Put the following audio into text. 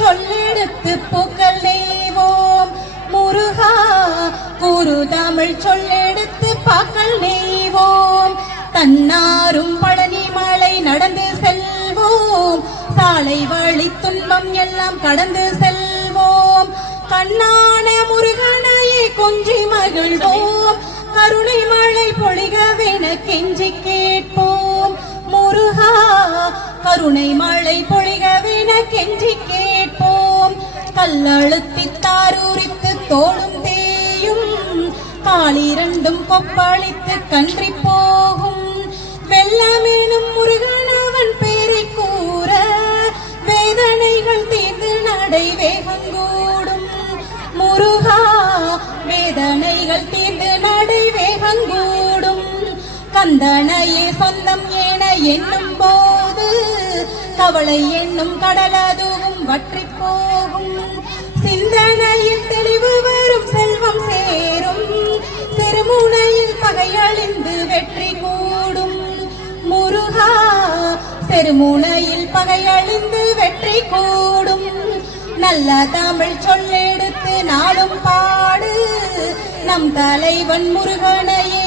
சொல்லெடுத்து பூக்கள் நெய்வோம். முருகா குரு தமிழ் சொல்லெடுத்து பாக்கள் நெய்வோம். தன்னாரும் பழனி மலை நடந்து செல்வோம். சாலை வழி துன்பம் எல்லாம் கடந்து செல்வோம். கண்ணான முருகனையே கொஞ்சி மகிழ்வோம். கருணை மழை பொழிகவென கெஞ்சி கேட்போம். முருகா கருணை மழை கல்லழுத்தி தாரூரித்து தோளும் தேயும் காலிரண்டும் கொப்பளித்து கன்றி போகும். வெள்ளமேனும் முருகன் அவன் பேரை கூற வேதனைகள் தீர்ந்து நடை வேகங்கூடும் முருகா வேதனைகள் தீர்ந்து நடை வேகங்கூடும் கந்தனையே சொந்தம் என எண்ணும் போ கவலை என்னும் கடலதுவும் வற்றி போகும். சிந்தனையில் தெளிவு வரும் செல்வம் சேரும். செருமுனையில் பகையழிந்து வெற்றி கூடும். முருகா செருமுனையில் பகையழிந்து வெற்றி கூடும். நல்ல தமிழ் சொல்லெடுத்து நாளும் பாடு. நம் தலைவன் முருகனையே